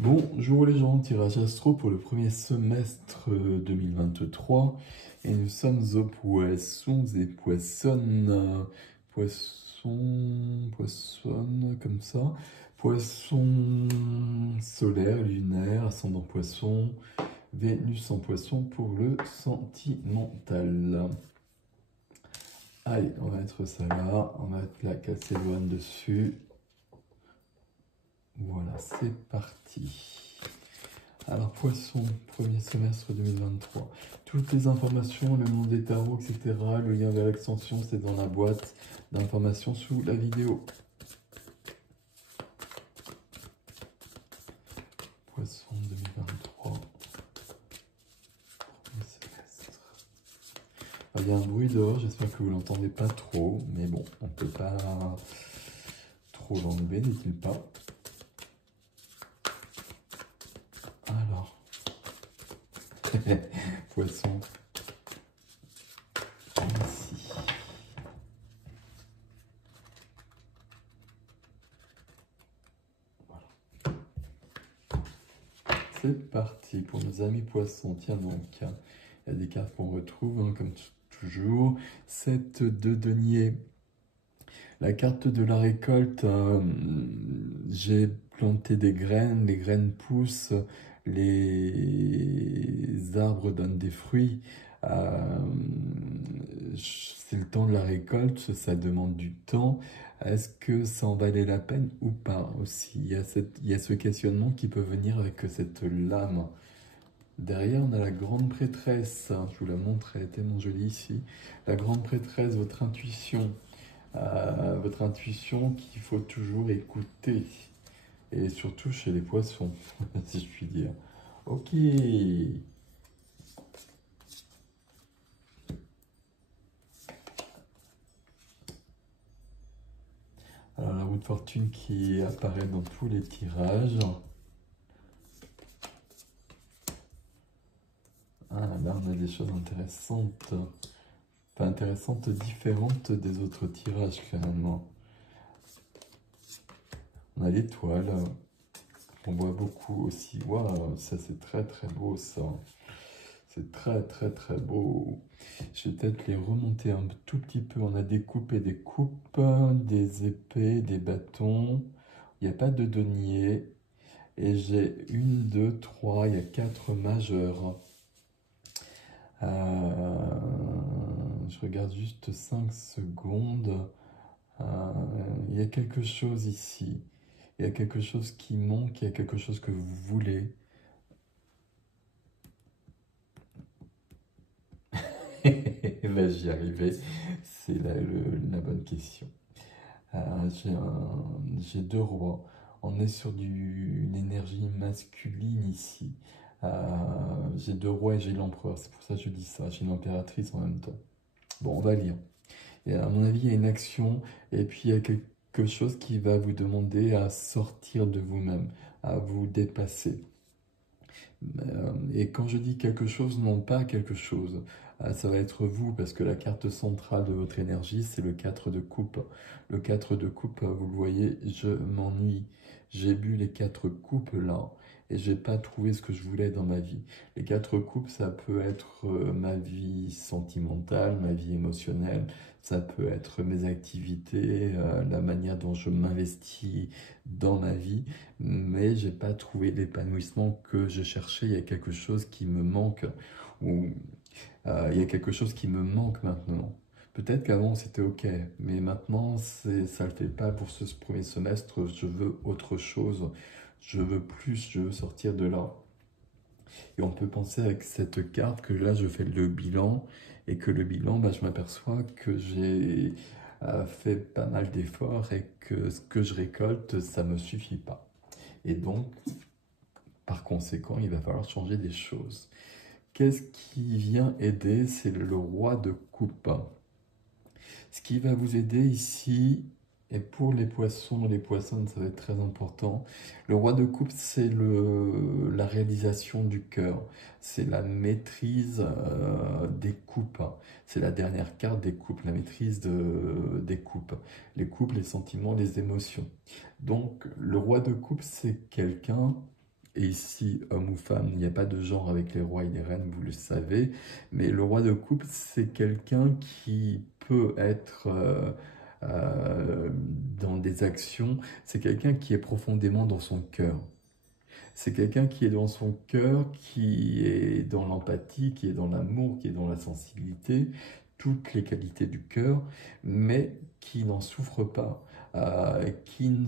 Bonjour les gens, tirage astro pour le premier semestre 2023 et nous sommes aux poissons et poissonnes, poissonnes comme ça, poissons solaire, lunaire, ascendant poisson, Vénus en poisson pour le sentimental. Allez, on va mettre ça là, on va mettre la Calcédoine dessus. Voilà, c'est parti. Alors, Poisson, premier semestre 2023. Toutes les informations, le nom des tarots, etc., le lien vers l'extension, c'est dans la boîte d'informations sous la vidéo. Poisson 2023. Premier semestre. Ah, il y a un bruit dehors, j'espère que vous l'entendez pas trop, mais bon, on ne peut pas trop l'enlever, n'est-il pas? Alors, Poisson, ici. Voilà. C'est parti pour nos amis poissons. Tiens donc, il y a des cartes qu'on retrouve, hein, comme toujours. 7 de denier. La carte de la récolte, j'ai planté des graines, les graines poussent, les arbres donnent des fruits. C'est le temps de la récolte, ça demande du temps. Est-ce que ça en valait la peine ou pas aussi? Il y a ce questionnement qui peut venir avec cette lame. Derrière, on a la grande prêtresse. Je vous la montre, elle est tellement jolie ici. La grande prêtresse, votre intuition. Votre intuition qu'il faut toujours écouter. Et surtout chez les poissons, si je puis dire. Ok. Alors la roue de fortune qui apparaît dans tous les tirages. Ah là on a des choses intéressantes. Pas intéressantes, différentes des autres tirages finalement. On a l'étoile. On voit beaucoup aussi. Waouh, ça c'est très très beau ça. C'est très très très beau. Je vais peut-être les remonter un tout petit peu. On a des coupes et des coupes, des épées, des bâtons. Il n'y a pas de denier. Et j'ai 1, 2, 3, il y a 4 majeurs. Je regarde juste 5 secondes. Il y a quelque chose ici. Il y a quelque chose qui manque, il y a quelque chose que vous voulez. J'y arrivais, c'est la bonne question. J'ai 2 rois. On est sur une énergie masculine ici. J'ai 2 rois et j'ai l'empereur, c'est pour ça que je dis ça. J'ai l'impératrice en même temps. Bon, on va lire. Et à mon avis, il y a une action et puis il y a quelque chose qui va vous demander à sortir de vous-même, à vous dépasser. Et quand je dis quelque chose, non pas quelque chose, ça va être vous, parce que la carte centrale de votre énergie, c'est le 4 de coupe. Le 4 de coupe, vous le voyez, je m'ennuie. J'ai bu les 4 coupes là, et j'ai pas trouvé ce que je voulais dans ma vie. Les 4 coupes, ça peut être ma vie sentimentale, ma vie émotionnelle, ça peut être mes activités, la manière dont je m'investis dans ma vie, mais j'ai pas trouvé l'épanouissement que je cherchais. Il y a quelque chose qui me manque, ou il y a quelque chose qui me manque maintenant. Peut-être qu'avant c'était ok, mais maintenant ça le fait pas pour ce premier semestre. Je veux autre chose, je veux plus, je veux sortir de là. Et on peut penser avec cette carte que là je fais le bilan, et que le bilan, bah, je m'aperçois que j'ai fait pas mal d'efforts et que ce que je récolte, ça me suffit pas. Et donc, par conséquent, il va falloir changer des choses. Qu'est-ce qui vient aider? C'est le roi de coupe. Ce qui va vous aider ici, et pour les poissons et les poissonnes, ça va être très important. Le roi de coupe, c'est la réalisation du cœur. C'est la maîtrise des coupes. C'est la dernière carte des coupes, la maîtrise des coupes. Les coupes, les sentiments, les émotions. Donc, le roi de coupe, c'est quelqu'un Et ici, homme ou femme, il n'y a pas de genre avec les rois et les reines, vous le savez. Mais le roi de coupe, c'est quelqu'un qui peut être dans des actions. C'est quelqu'un qui est profondément dans son cœur. C'est quelqu'un qui est dans son cœur, qui est dans l'empathie, qui est dans l'amour, qui est dans la sensibilité, toutes les qualités du cœur, mais qui n'en souffre pas, qui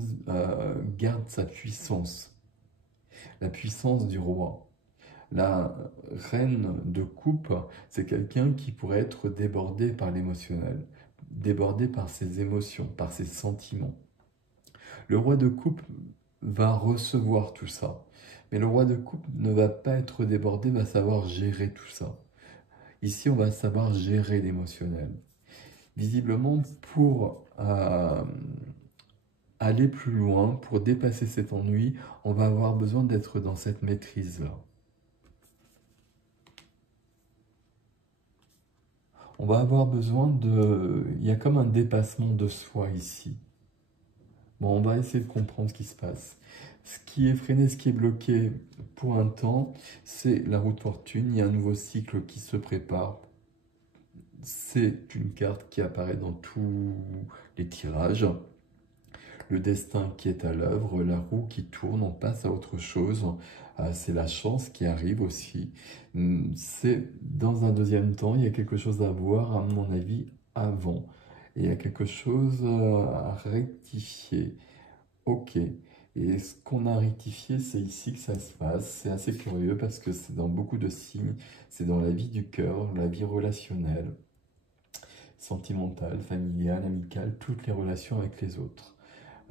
garde sa puissance, la puissance du roi. La reine de coupe, c'est quelqu'un qui pourrait être débordé par l'émotionnel, débordé par ses émotions, par ses sentiments. Le roi de coupe va recevoir tout ça. Mais le roi de coupe ne va pas être débordé, va savoir gérer tout ça. Ici, on va savoir gérer l'émotionnel. Visiblement, pour aller plus loin, pour dépasser cet ennui, on va avoir besoin d'être dans cette maîtrise-là. On va avoir besoin de... Il y a comme un dépassement de soi ici. Bon, on va essayer de comprendre ce qui se passe. Ce qui est freiné, ce qui est bloqué pour un temps, c'est la roue de fortune. Il y a un nouveau cycle qui se prépare. C'est une carte qui apparaît dans tous les tirages. Le destin qui est à l'œuvre, la roue qui tourne, on passe à autre chose. C'est la chance qui arrive aussi. C'est dans un deuxième temps, il y a quelque chose à voir, à mon avis, avant. Et il y a quelque chose à rectifier. Ok. Et ce qu'on a rectifié, c'est ici que ça se passe. C'est assez curieux parce que c'est dans beaucoup de signes. C'est dans la vie du cœur, la vie relationnelle, sentimentale, familiale, amicale, toutes les relations avec les autres.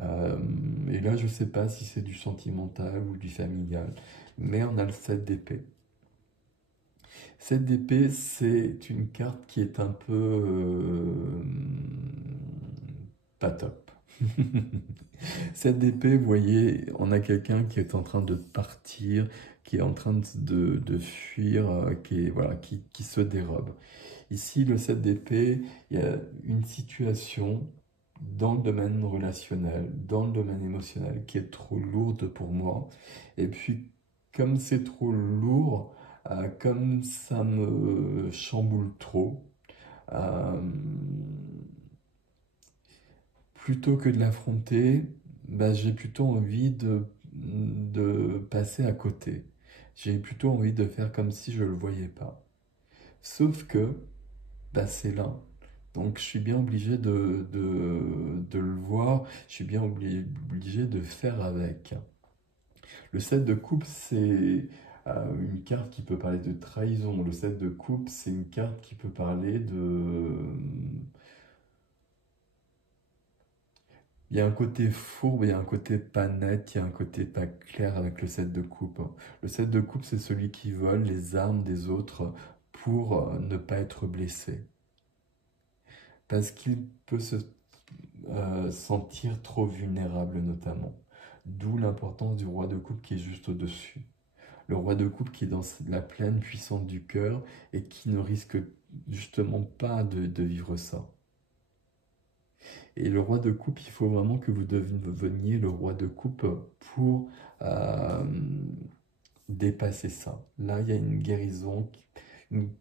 Et là, je ne sais pas si c'est du sentimental ou du familial, mais on a le 7 d'épée. 7 d'épée, c'est une carte qui est un peu pas top. 7 d'épée, vous voyez, on a quelqu'un qui est en train de partir, qui est en train de fuir, voilà, qui se dérobe. Ici, le 7 d'épée, il y a une situation dans le domaine relationnel, dans le domaine émotionnel, qui est trop lourde pour moi. Et puis, comme c'est trop lourd, comme ça me chamboule trop, euh, plutôt que de l'affronter, bah, j'ai plutôt envie de passer à côté. J'ai plutôt envie de faire comme si je ne le voyais pas. Sauf que bah, c'est là. Donc je suis bien obligé de le voir, je suis bien obligé de faire avec. Le 7 de coupe, c'est une carte qui peut parler de trahison. Le 7 de coupe, c'est une carte qui peut parler de... Il y a un côté fourbe, il y a un côté pas net, il y a un côté pas clair avec le 7 de coupe. Le 7 de coupe, c'est celui qui vole les armes des autres pour ne pas être blessé. Parce qu'il peut se sentir trop vulnérable notamment. D'où l'importance du roi de coupe qui est juste au-dessus. Le roi de coupe qui est dans la pleine puissance du cœur et qui ne risque justement pas de vivre ça. Et le roi de coupe, il faut vraiment que vous deveniez le roi de coupe pour dépasser ça. Là, il y a une guérison,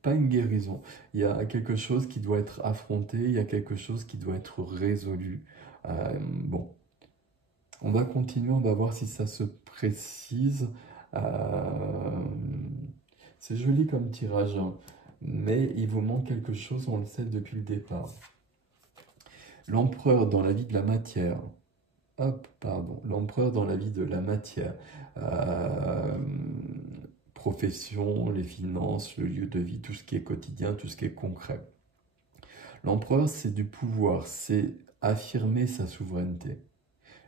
pas une guérison, il y a quelque chose qui doit être affronté, il y a quelque chose qui doit être résolu. Bon, on va continuer, on va voir si ça se précise. C'est joli comme tirage, hein, mais il vous manque quelque chose, on le sait depuis le départ. L'empereur dans la vie de la matière. Hop, pardon. L'empereur dans la vie de la matière. Profession, les finances, le lieu de vie, tout ce qui est quotidien, tout ce qui est concret. L'empereur, c'est du pouvoir, c'est affirmer sa souveraineté.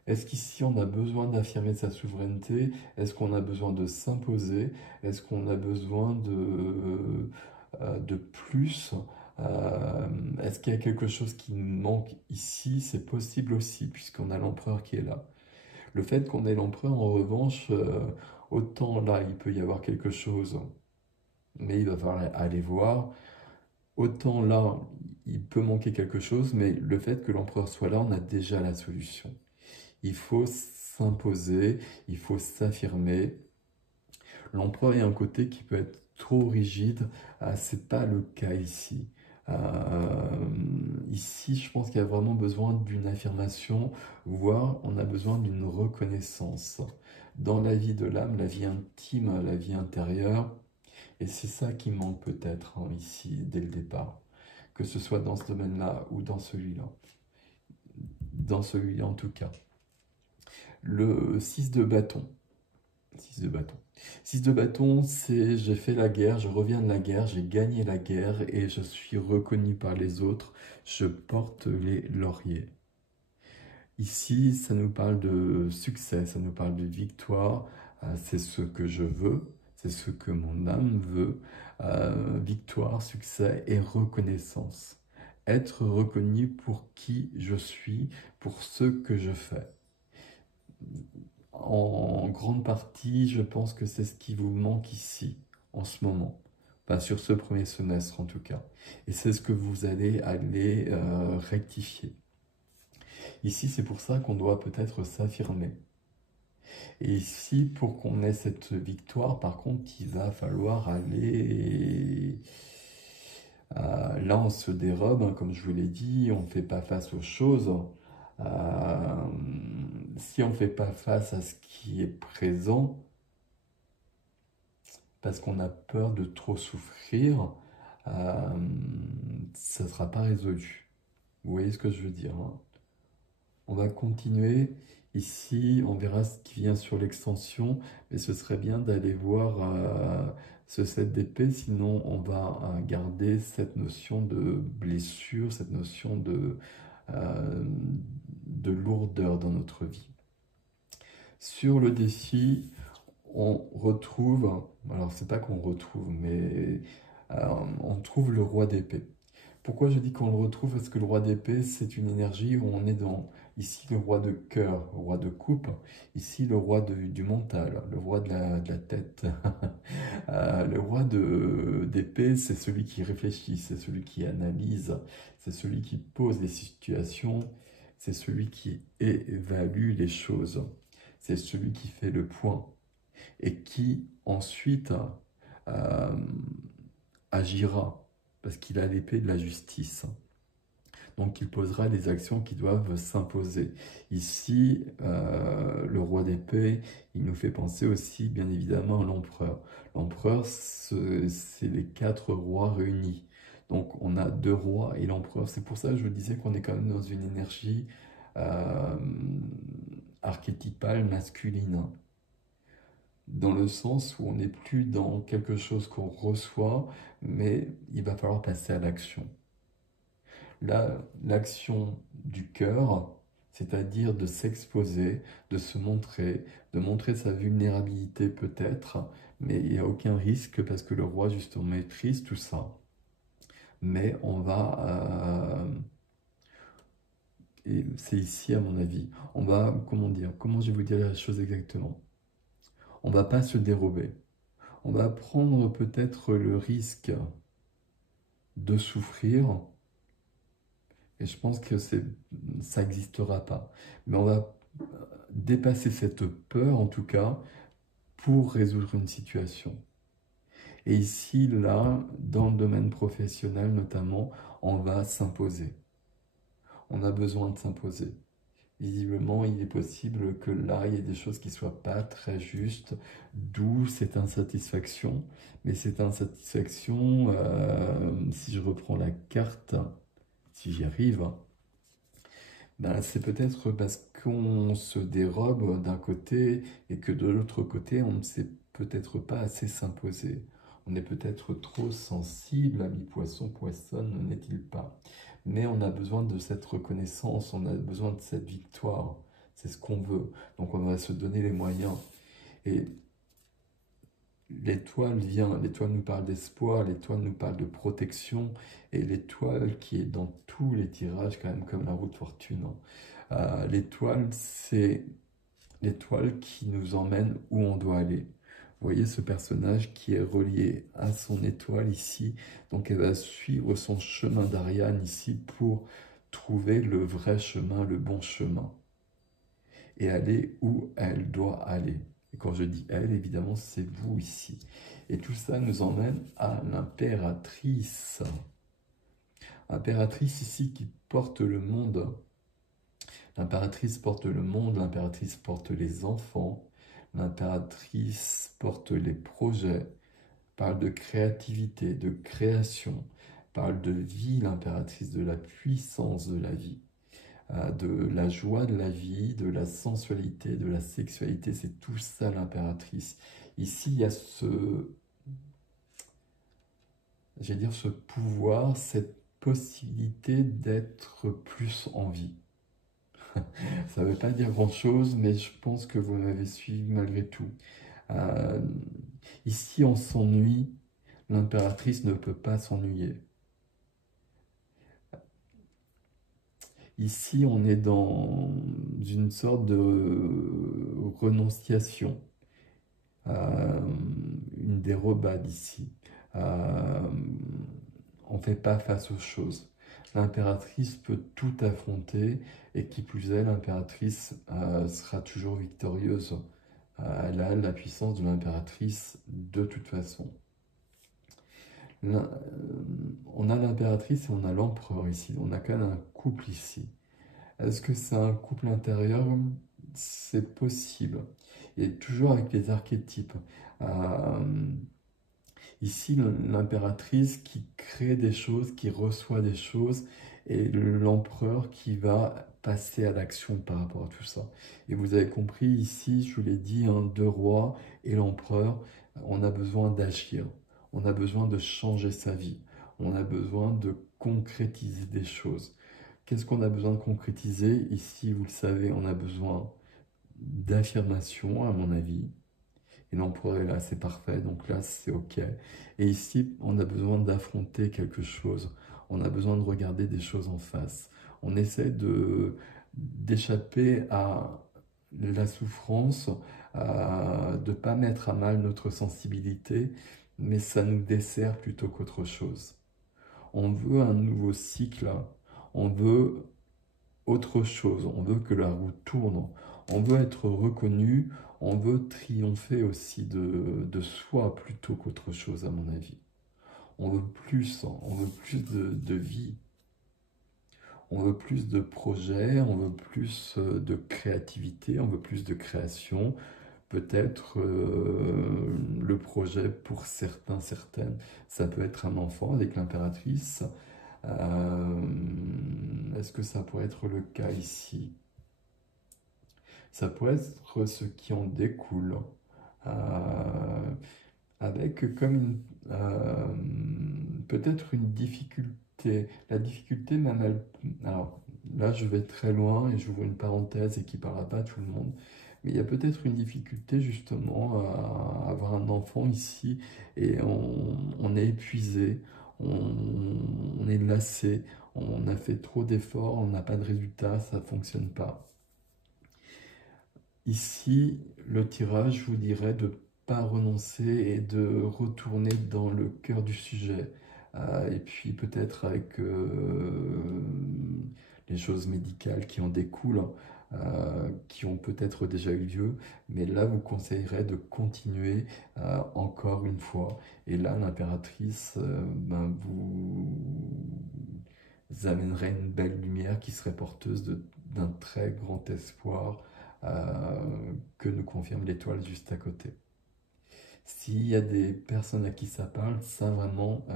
Est-ce qu'ici on a besoin d'affirmer sa souveraineté? Est-ce qu'on a besoin de s'imposer? Est-ce qu'on a besoin de plus? Est-ce qu'il y a quelque chose qui nous manque ici? C'est possible aussi, puisqu'on a l'empereur qui est là. Le fait qu'on ait l'empereur, en revanche, autant là, il peut y avoir quelque chose, mais il va falloir aller voir. Autant là, il peut manquer quelque chose, mais le fait que l'empereur soit là, on a déjà la solution. Il faut s'imposer, il faut s'affirmer. L'empereur est un côté qui peut être trop rigide, c'est pas le cas ici. Ici, je pense qu'il y a vraiment besoin d'une affirmation, voire on a besoin d'une reconnaissance. Dans la vie de l'âme, la vie intime, la vie intérieure, et c'est ça qui manque peut-être hein, ici, dès le départ. Que ce soit dans ce domaine-là ou dans celui-là. Dans celui-là en tout cas. Le 6 de bâton. 6 de bâton. 6 de bâton, c'est j'ai fait la guerre, je reviens de la guerre, j'ai gagné la guerre et je suis reconnu par les autres, je porte les lauriers. Ici, ça nous parle de succès, ça nous parle de victoire, c'est ce que je veux, c'est ce que mon âme veut, victoire, succès et reconnaissance. Être reconnu pour qui je suis, pour ce que je fais. En grande partie, je pense que c'est ce qui vous manque ici, en ce moment. Pas sur ce premier semestre, en tout cas. Et c'est ce que vous allez aller rectifier. Ici, c'est pour ça qu'on doit peut-être s'affirmer. Et ici, pour qu'on ait cette victoire, par contre, il va falloir aller... là, on se dérobe, hein, comme je vous l'ai dit, on ne fait pas face aux choses. Si on ne fait pas face à ce qui est présent, parce qu'on a peur de trop souffrir, ça ne sera pas résolu. Vous voyez ce que je veux dire hein. On va continuer. Ici, on verra ce qui vient sur l'extension, mais ce serait bien d'aller voir ce 7 d'épée, sinon on va garder cette notion de blessure, cette notion de lourdeur dans notre vie. Sur le défi, on retrouve, alors c'est pas qu'on retrouve, mais on trouve le roi d'épée. Pourquoi je dis qu'on le retrouve? Parce que le roi d'épée, c'est une énergie où on est dans, ici le roi de cœur, le roi de coupe, ici le roi du mental, le roi de la tête. Le roi d'épée, c'est celui qui réfléchit, c'est celui qui analyse, c'est celui qui pose les situations, c'est celui qui évalue les choses, c'est celui qui fait le point et qui ensuite agira, parce qu'il a l'épée de la justice. Donc il posera les actions qui doivent s'imposer. Ici, le roi d'épée, il nous fait penser aussi bien évidemment à l'empereur. L'empereur, c'est les 4 rois réunis. Donc on a 2 rois et l'empereur. C'est pour ça que je vous disais qu'on est quand même dans une énergie archétypale masculine. Dans le sens où on n'est plus dans quelque chose qu'on reçoit, mais il va falloir passer à l'action. L'action du cœur, c'est-à-dire de s'exposer, de se montrer, de montrer sa vulnérabilité peut-être, mais il n'y a aucun risque parce que le roi justement maîtrise tout ça. Mais on va... et c'est ici à mon avis, on va, comment je vais vous dire la chose exactement? On ne va pas se dérober. On va prendre peut-être le risque de souffrir, et je pense que ça n'existera pas. Mais on va dépasser cette peur, en tout cas, pour résoudre une situation. Et ici, là, dans le domaine professionnel notamment, on va s'imposer. On a besoin de s'imposer. Visiblement, il est possible que là, il y ait des choses qui ne soient pas très justes, d'où cette insatisfaction. Mais cette insatisfaction, si je reprends la carte, si j'y arrive, ben, c'est peut-être parce qu'on se dérobe d'un côté et que de l'autre côté, on ne sait peut-être pas assez s'imposer. On est peut-être trop sensible, ami poisson, poissonne, n'est-il pas? Mais on a besoin de cette reconnaissance, on a besoin de cette victoire. C'est ce qu'on veut. Donc on va se donner les moyens. Et l'étoile vient, l'étoile nous parle d'espoir, l'étoile nous parle de protection, et l'étoile qui est dans tous les tirages, quand même, comme la roue de fortune. L'étoile, c'est l'étoile qui nous emmène où on doit aller. Vous voyez ce personnage qui est relié à son étoile ici, donc elle va suivre son chemin d'Ariane ici pour trouver le vrai chemin, le bon chemin, et aller où elle doit aller. Et quand je dis elle, évidemment, c'est vous ici. Et tout ça nous emmène à l'impératrice. Impératrice ici qui porte le monde. L'impératrice porte le monde, l'impératrice porte les enfants, l'impératrice porte les projets, parle de créativité, de création, parle de vie, l'impératrice, de la puissance de la vie, de la joie de la vie, de la sensualité, de la sexualité, c'est tout ça l'impératrice. Ici, il y a j'allais dire, ce pouvoir, cette possibilité d'être plus en vie. Ça ne veut pas dire grand-chose, mais je pense que vous m'avez suivi malgré tout. Euh, Ici, on s'ennuie. L'impératrice ne peut pas s'ennuyer. Ici, on est dans une sorte de renonciation, une dérobade ici. On ne fait pas face aux choses. L'impératrice peut tout affronter et qui plus est, l'impératrice sera toujours victorieuse. Elle a la puissance de l'impératrice de toute façon. On a l'impératrice et on a l'empereur ici. On a quand même un couple ici. Est-ce que c'est un couple intérieur? C'est possible. Et toujours avec les archétypes. Ici, l'impératrice qui crée des choses, qui reçoit des choses, et l'empereur qui va passer à l'action par rapport à tout ça. Et vous avez compris ici, je vous l'ai dit, deux rois et l'empereur, on a besoin d'agir, on a besoin de changer sa vie, on a besoin de concrétiser des choses. Qu'est-ce qu'on a besoin de concrétiser? Ici, vous le savez, on a besoin d'affirmation, à mon avis. Et l'empereur est là, c'est parfait, donc là, c'est OK. Et ici, on a besoin d'affronter quelque chose. On a besoin de regarder des choses en face. On essaie d'échapper à la souffrance, de ne pas mettre à mal notre sensibilité, mais ça nous dessert plutôt qu'autre chose. On veut un nouveau cycle, on veut autre chose, on veut que la roue tourne, on veut être reconnu, on veut triompher aussi de soi plutôt qu'autre chose à mon avis. On veut plus de vie, on veut plus de projets, on veut plus de créativité, on veut plus de création. Peut-être le projet pour certains, certaines, ça peut être un enfant avec l'impératrice. Est-ce que ça pourrait être le cas ici? Ça pourrait être ce qui en découle, avec comme peut-être une difficulté. La difficulté même, alors là je vais très loin et j'ouvre une parenthèse et qui ne parlera pas à tout le monde, mais il y a peut-être une difficulté justement à avoir un enfant ici et on est épuisé, on est lassé, on a fait trop d'efforts, on n'a pas de résultat, ça ne fonctionne pas. Ici, le tirage, je vous dirais de ne pas renoncer et de retourner dans le cœur du sujet. Et puis peut-être avec les choses médicales qui en découlent, qui ont peut-être déjà eu lieu. Mais là, vous conseillerais de continuer encore une fois. Et là, l'impératrice, vous amènerait une belle lumière qui serait porteuse d'un très grand espoir que nous confirme l'étoile juste à côté. S'il y a des personnes à qui ça parle, ça vraiment,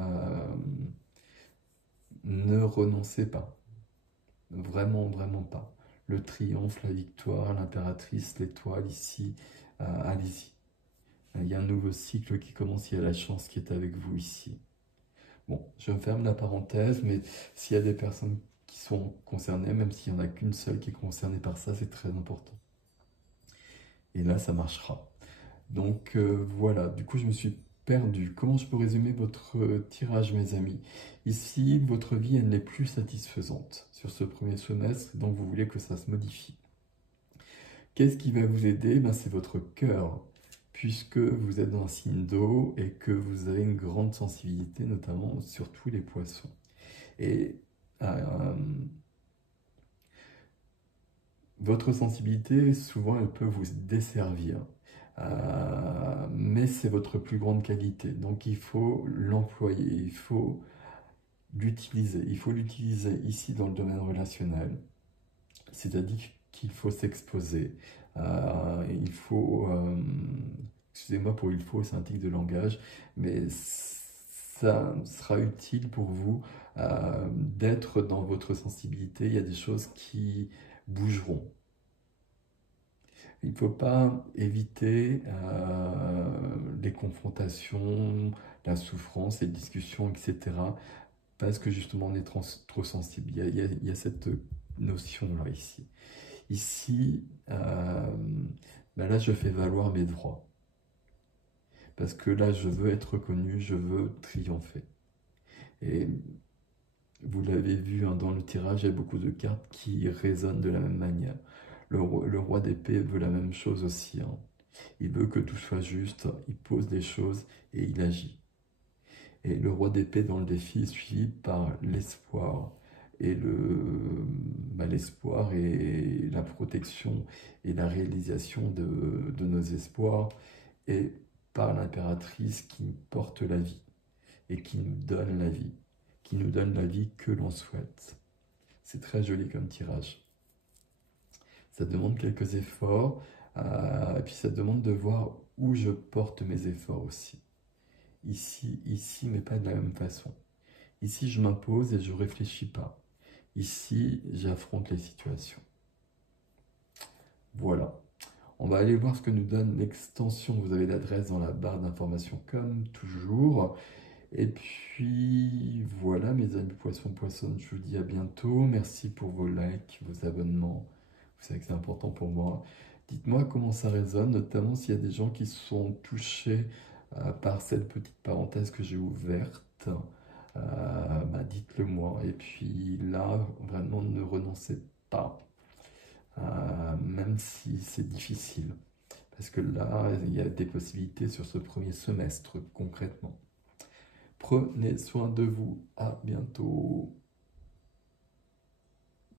ne renoncez pas. Vraiment, vraiment pas. Le triomphe, la victoire, l'impératrice, l'étoile ici, allez-y. Il y a un nouveau cycle qui commence, il y a la chance qui est avec vous ici. Bon, je ferme la parenthèse, mais s'il y a des personnes qui sont concernées, même s'il n'y en a qu'une seule qui est concernée par ça, c'est très important. Et là, ça marchera. Donc voilà, du coup je me suis perdu. Comment je peux résumer votre tirage, mes amis? Ici, votre vie, elle n'est plus satisfaisante sur ce premier semestre, donc vous voulez que ça se modifie. Qu'est-ce qui va vous aider? C'est votre cœur, puisque vous êtes dans un signe d'eau et que vous avez une grande sensibilité, notamment sur tous les poissons. Et votre sensibilité, souvent, elle peut vous desservir. mais c'est votre plus grande qualité. Donc il faut l'employer, il faut l'utiliser. Il faut l'utiliser ici dans le domaine relationnel, c'est-à-dire qu'il faut s'exposer. Il faut, excusez-moi pour il faut, c'est un tic de langage, mais ça sera utile pour vous d'être dans votre sensibilité. Il y a des choses qui bougeront. Il ne faut pas éviter les confrontations, la souffrance, les discussions, etc. Parce que justement on est trop sensible. Il y a cette notion-là ici. Ici, ben là je fais valoir mes droits. Parce que là je veux être reconnu, je veux triompher. Et vous l'avez vu hein, dans le tirage, il y a beaucoup de cartes qui résonnent de la même manière. Le roi d'épée veut la même chose aussi. Hein. Il veut que tout soit juste, il pose des choses et il agit. Et le roi d'épée dans le défi est suivi par l'espoir. Et l'espoir et la protection et la réalisation de nos espoirs et par l'impératrice qui porte la vie et qui nous donne la vie, qui nous donne la vie que l'on souhaite. C'est très joli comme tirage. Ça demande quelques efforts, et puis ça demande de voir où je porte mes efforts aussi. Ici, mais pas de la même façon. Ici, je m'impose et je ne réfléchis pas. Ici, j'affronte les situations. Voilà. On va aller voir ce que nous donne l'extension. Vous avez l'adresse dans la barre d'information comme toujours. Et puis, voilà mes amis poissons, je vous dis à bientôt. Merci pour vos likes, vos abonnements. Vous savez que c'est important pour moi. Dites-moi comment ça résonne, notamment s'il y a des gens qui sont touchés par cette petite parenthèse que j'ai ouverte. Dites-le moi. Et puis là, vraiment, ne renoncez pas, même si c'est difficile. Parce que là, il y a des possibilités sur ce premier semestre, concrètement. Prenez soin de vous. À bientôt.